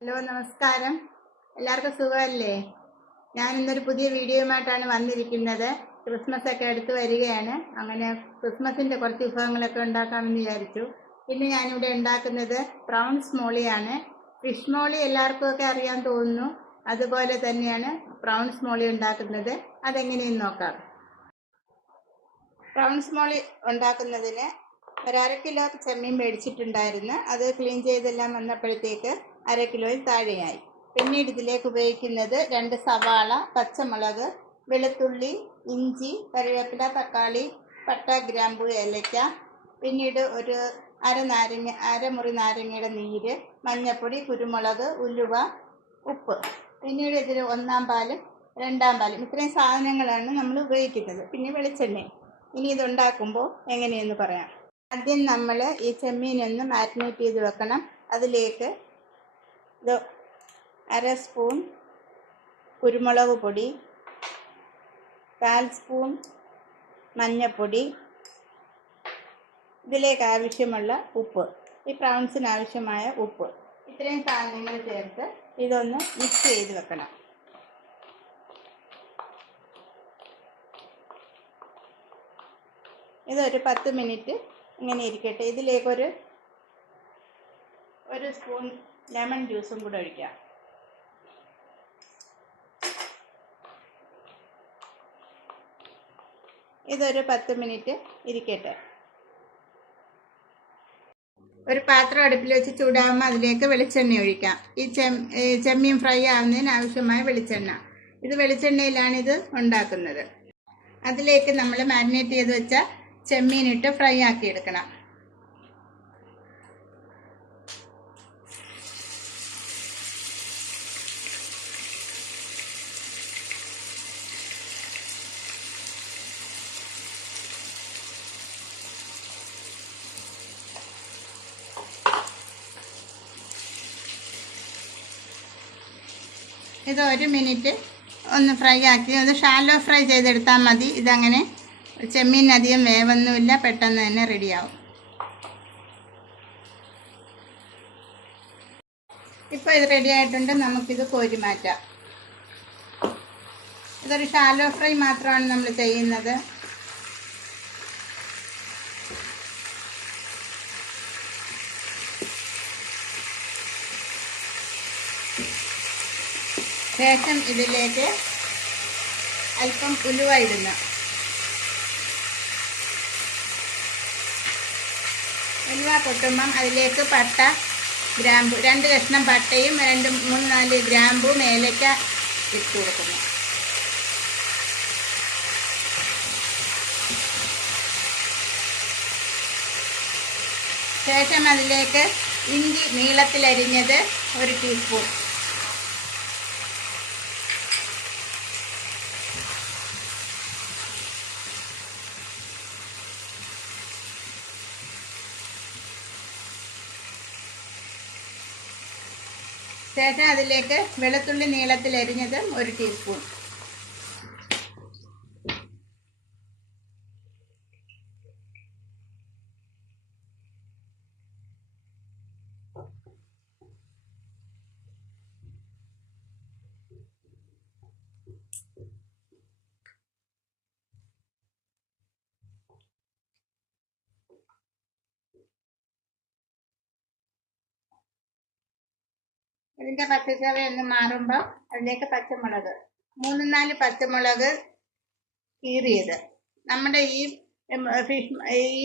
Hello, നമസ്കാരം. എല്ലാവർക്കും സുഖമല്ലേ? ഞാൻ ഇന്നൊരു പുതിയ വീഡിയോയുമായിട്ടാണ് വന്നിരിക്കുന്നത്. ക്രിസ്മസ് ഒക്കെ അടുത്ത് വരികയാണ്. അങ്ങനെ ക്രിസ്മസിൻ്റെ കുറച്ച് വിഭവങ്ങളൊക്കെ ഉണ്ടാക്കാമെന്ന് വിചാരിച്ചു. ഇന്ന് ഞാനിവിടെ ഉണ്ടാക്കുന്നത് പ്രൗൺസ് മോളിയാണ്. ഫിഷ് മോളി എല്ലാവർക്കും ഒക്കെ അറിയാൻ തോന്നുന്നു. അതുപോലെ തന്നെയാണ് പ്രൗൺസ് മോളി ഉണ്ടാക്കുന്നത്. അതെങ്ങനെയെന്ന് നോക്കാം. പ്രൗൺസ് മോളി ഉണ്ടാക്കുന്നതിന് ഒരു 1/2 കിലോ ചെമ്മീൻ മേടിച്ചിട്ടുണ്ടായിരുന്നു. അത് ക്ലീൻ ചെയ്തെല്ലാം വന്നപ്പോഴത്തേക്ക് 1/2 കിലോയിൽ താഴെയായി. പിന്നീട് ഇതിലേക്ക് ഉപയോഗിക്കുന്നത് 2 സവാള, പച്ചമുളക്, വെളുത്തുള്ളി, ഇഞ്ചി, കറിവേപ്പില, തക്കാളി, പട്ട, ഗ്രാമ്പു, ഏലയ്ക്ക. പിന്നീട് ഒരു അരമുറി നാരങ്ങയുടെ നീര്, മഞ്ഞൾപ്പൊടി, കുരുമുളക്, ഉലുവ, ഉപ്പ്. പിന്നീട് ഇതിൽ 1-ാം പാലും 2-ാം പാലും, ഇത്രയും സാധനങ്ങളാണ് നമ്മൾ ഉപയോഗിക്കുന്നത്. പിന്നെ വെളിച്ചെണ്ണ. ഇനി ഇതുണ്ടാക്കുമ്പോൾ എങ്ങനെയെന്ന് പറയാം. ആദ്യം നമ്മൾ ഈ ചെമ്മീനൊന്ന് മാരിനേറ്റ് ചെയ്ത് വെക്കണം. അതിലേക്ക് 1/2 സ്പൂൺ കുരുമുളക് പൊടി, 1/4 സ്പൂൺ മഞ്ഞൾപ്പൊടി, ഇതിലേക്ക് ആവശ്യമുള്ള ഉപ്പ്, ഈ പ്രൗൺസിന് ആവശ്യമായ ഉപ്പ്, ഇത്രയും സാധനങ്ങൾ ചേർത്ത് ഇതൊന്ന് മിക്സ് ചെയ്ത് വെക്കണം. ഇതൊരു 10 മിനിറ്റ് ഇങ്ങനെ ഇരിക്കട്ടെ. ഇതിലേക്കൊരു സ്പൂൺ ലെമൺ ജ്യൂസും കൂടെ ഒഴിക്കാം. ഇതൊരു 10 മിനിറ്റ് ഇരിക്കട്ടെ. ഒരു പാത്രം അടുപ്പിൽ വെച്ച് ചൂടാകുമ്പോൾ അതിലേക്ക് വെളിച്ചെണ്ണ ഒഴിക്കാം. ഈ ചെമ്മീൻ ഫ്രൈ ആവുന്നതിന് ആവശ്യമായ വെളിച്ചെണ്ണ. ഇത് വെളിച്ചെണ്ണയിലാണ് ഇത് ഉണ്ടാക്കുന്നത്. അതിലേക്ക് നമ്മൾ മാരിനേറ്റ് ചെയ്ത് വെച്ച ചെമ്മീനിട്ട് ഫ്രൈ ആക്കി എടുക്കണം. ഇത് 1 മിനിറ്റ് ഒന്ന് ഫ്രൈ ആക്കി, ഒന്ന് ഷാലോ ഫ്രൈ ചെയ്തെടുത്താൽ മതി. ഇതങ്ങനെ ചെമ്മീൻ അധികം വേവൊന്നുമില്ല, പെട്ടെന്ന് തന്നെ റെഡിയാവും. ഇപ്പോൾ ഇത് റെഡി ആയിട്ടുണ്ട്. നമുക്കിത് കോരി മാറ്റാം. ഇതൊരു ഷാലോ ഫ്രൈ മാത്രമാണ് നമ്മൾ ചെയ്യുന്നത്. ശേഷം ഇതിലേക്ക് അല്പം ഉലുവ ഇടുന്നു. ഉലുവ പൊട്ടുമ്പം അതിലേക്ക് പട്ട, ഗ്രാമ്പു, 2 കഷ്ണം പട്ടയും 2-3-4 ഗ്രാമ്പും ഏലയ്ക്ക ഇട്ട് കൊടുക്കുന്നു. ശേഷം അതിലേക്ക് ഇഞ്ചി നീളത്തിലരിഞ്ഞത് 1 ടീസ്പൂൺ, ശേഷം അതിലേക്ക് വെളുത്തുള്ളി നീളത്തിലരിഞ്ഞത് 1 ടീസ്പൂൺ, ഇതിൻ്റെ പച്ചച്ചവ ഒന്ന് മാറുമ്പോൾ അതിലേക്ക് പച്ചമുളക്, 3-4 പച്ചമുളക് കീറിയത്. നമ്മുടെ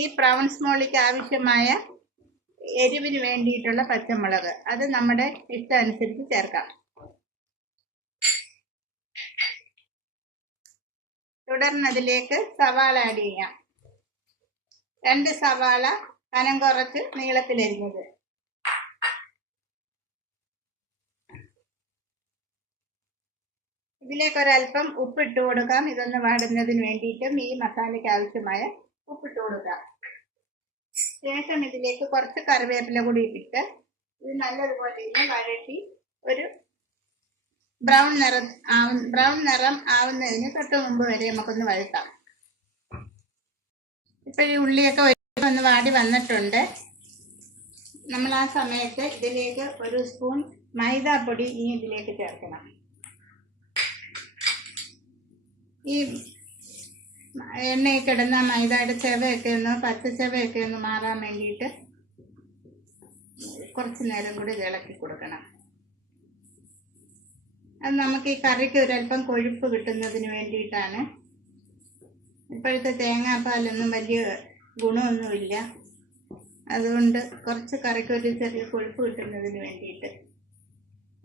ഈ പ്രൗൺസ് മോളിക്ക് ആവശ്യമായ എരിവിന് വേണ്ടിയിട്ടുള്ള പച്ചമുളക്, അത് നമ്മുടെ ഇഷ്ടമനുസരിച്ച് ചേർക്കാം. തുടർന്ന് അതിലേക്ക് സവാള ആഡ് ചെയ്യാം. 2 സവാള കനം കുറച്ച് നീളത്തിലരിഞ്ഞത്. ഇതിലേക്ക് ഒരല്പം ഉപ്പിട്ട് കൊടുക്കാം. ഇതൊന്ന് വാടുന്നതിന് വേണ്ടിയിട്ടും ഈ മസാലയ്ക്ക് ആവശ്യമായ ഉപ്പിട്ട് കൊടുക്കാം. ശേഷം ഇതിലേക്ക് കുറച്ച് കറിവേപ്പില കൂടി ഇട്ടിട്ട് ഇത് നല്ലതുപോലെ ഇന്ന് വഴറ്റി ഒരു ബ്രൗൺ നിറം ആവുന്നതിന് തൊട്ട് മുമ്പ് വരെ നമുക്കൊന്ന് വഴറ്റാം. ഇപ്പൊ ഈ ഉള്ളിയൊക്കെ ഒന്ന് വാടി വന്നിട്ടുണ്ട്. നമ്മൾ ആ സമയത്ത് ഇതിലേക്ക് 1 സ്പൂൺ മൈദാപ്പൊടി ഇനി ഇതിലേക്ക് ചേർക്കണം. ഈ എണ്ണയിൽ കിടന്ന മൈദയുടെ ചെവയൊക്കെ ഒന്ന് പച്ചച്ചെവയൊക്കെ ഒന്ന് മാറാൻ വേണ്ടിയിട്ട് കുറച്ച് നേരം കൂടി ഇളക്കി കൊടുക്കണം. അത് നമുക്ക് ഈ കറിക്ക് ഒരല്പം കൊഴുപ്പ് കിട്ടുന്നതിന് വേണ്ടിയിട്ടാണ്. ഇപ്പോഴത്തെ തേങ്ങാപ്പാലൊന്നും വലിയ ഗുണമൊന്നുമില്ല, അതുകൊണ്ട് കുറച്ച് കറിക്ക് ഒരു ചെറിയ കൊഴുപ്പ് കിട്ടുന്നതിന് വേണ്ടിയിട്ട്.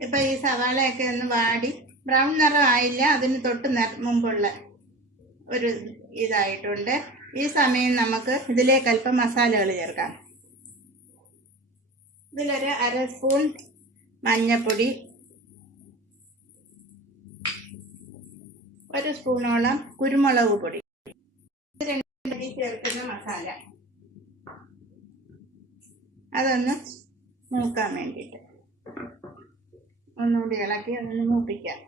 ഇപ്പം ഈ സവാളയൊക്കെ ഒന്ന് വാടി ബ്രൗൺ നിറം ആയില്ല, അതിന് തൊട്ട് മുമ്പുള്ള ഒരു ഇതായിട്ടുണ്ട്. ഈ സമയം നമുക്ക് ഇതിലേക്ക് അല്പം മസാലകൾ ചേർക്കാം. ഇതിലൊരു 1/2 സ്പൂൺ മഞ്ഞൾപ്പൊടി, 1 സ്പൂണോളം കുരുമുളക് പൊടി, 2 ചേർക്കുന്ന മസാല അതൊന്ന് മൂക്കാൻ വേണ്ടിയിട്ട് ഒന്നുകൂടി ഇളക്കി അതൊന്ന് മൂപ്പിക്കാം.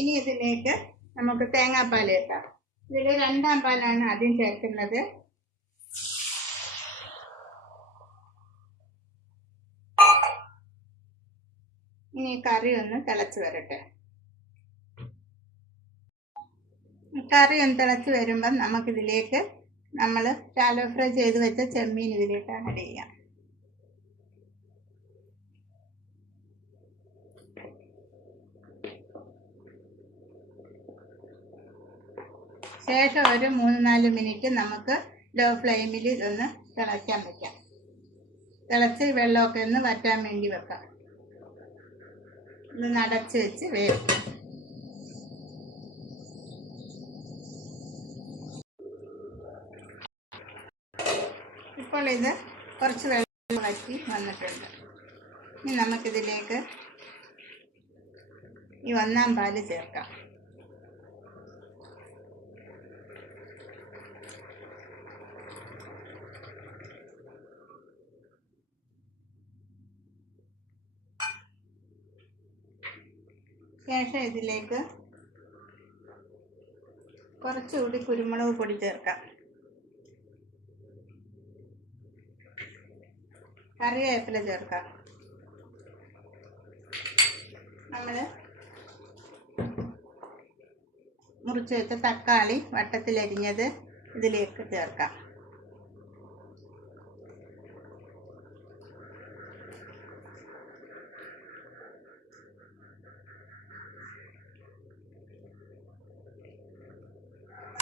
ഇനി ഇതിലേക്ക് നമുക്ക് തേങ്ങാപ്പാൽ ചേർക്കാം. ഇതിൽ 2ാം പാലാണ് ആദ്യം ചേർക്കുന്നത്. ഇനി കറി ഒന്ന് തിളച്ച് വരട്ടെ. കറി ഒന്ന് തിളച്ച് വരുമ്പം നമുക്കിതിലേക്ക് നമ്മൾ ഷാലോ ഫ്രൈ ചെയ്ത് വെച്ച ചെമ്മീൻ ഇതിലേക്ക് ആഡ് ചെയ്യാം. ശേഷം ഒരു 3-4 മിനിറ്റ് നമുക്ക് ലോ ഫ്ലെയിമിൽ ഇതൊന്ന് തിളയ്ക്കാൻ വെക്കാം. തിളച്ച് വെള്ളമൊക്കെ ഒന്ന് വറ്റാൻ വേണ്ടി വെക്കാം. ഇത് അടച്ച് വെച്ച് വേവിക്കാം. ഇപ്പോൾ ഇത് കുറച്ച് വെള്ളം വറ്റി വന്നിട്ടുണ്ട്. ഇനി നമുക്കിതിലേക്ക് ഈ 1ാം പാല് ചേർക്കാം. ശേഷം ഇതിലേക്ക് കുറച്ചുകൂടി കുരുമുളക് പൊടി ചേർക്കാം. കറിവേപ്പില ചേർക്കാം. നമ്മൾ മുറിച്ച് വെച്ച തക്കാളി വട്ടത്തിലരിഞ്ഞത് ഇതിലേക്ക് ചേർക്കാം.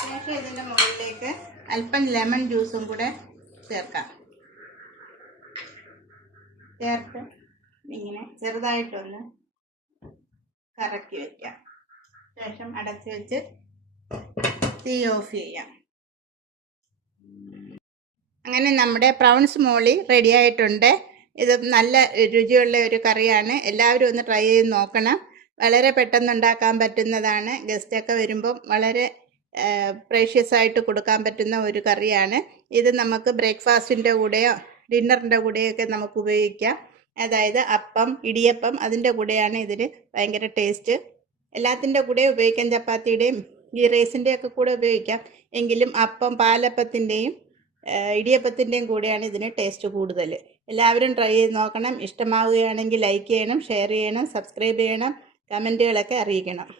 ശേഷം ഇതിൻ്റെ മുകളിലേക്ക് അല്പം ലെമൺ ജ്യൂസും കൂടെ ചേർക്കാം. ചേർത്ത് ഇങ്ങനെ ചെറുതായിട്ടൊന്ന് കറക്കി വയ്ക്കാം. ശേഷം അടച്ച് വെച്ച് തീ ഓഫ് ചെയ്യാം. അങ്ങനെ നമ്മുടെ പ്രോൺസ് മോളി റെഡി ആയിട്ടുണ്ട്. ഇത് നല്ല രുചിയുള്ള ഒരു കറിയാണ്. എല്ലാവരും ഒന്ന് ട്രൈ ചെയ്ത് നോക്കണം. വളരെ പെട്ടെന്ന് ഉണ്ടാക്കാൻ പറ്റുന്നതാണ്. ഗസ്റ്റൊക്കെ വരുമ്പം വളരെ പ്രേഷ്യസ് ആയിട്ട് കൊടുക്കാൻ പറ്റുന്ന ഒരു കറിയാണ്. ഇത് നമുക്ക് ബ്രേക്ക്ഫാസ്റ്റിൻ്റെ കൂടെയോ ഡിന്നറിൻ്റെ കൂടെയൊക്കെ നമുക്ക് ഉപയോഗിക്കാം. അതായത് അപ്പം, ഇടിയപ്പം, അതിൻ്റെ കൂടെയാണ് ഇതിന് ഭയങ്കര ടേസ്റ്റ്. എല്ലാത്തിൻ്റെ കൂടെ ഉപയോഗിക്കാം. ചപ്പാത്തിയുടെയും ഗീ റൈസിൻ്റെയൊക്കെ കൂടെ ഉപയോഗിക്കാം. എങ്കിലും അപ്പം, പാലപ്പത്തിൻ്റെയും ഇടിയപ്പത്തിൻ്റെയും കൂടെയാണ് ഇതിന് ടേസ്റ്റ് കൂടുതൽ. എല്ലാവരും ട്രൈ ചെയ്ത് നോക്കണം. ഇഷ്ടമാവുകയാണെങ്കിൽ ലൈക്ക് ചെയ്യണം, ഷെയർ ചെയ്യണം, സബ്സ്ക്രൈബ് ചെയ്യണം, കമൻറ്റുകളൊക്കെ അറിയിക്കണം.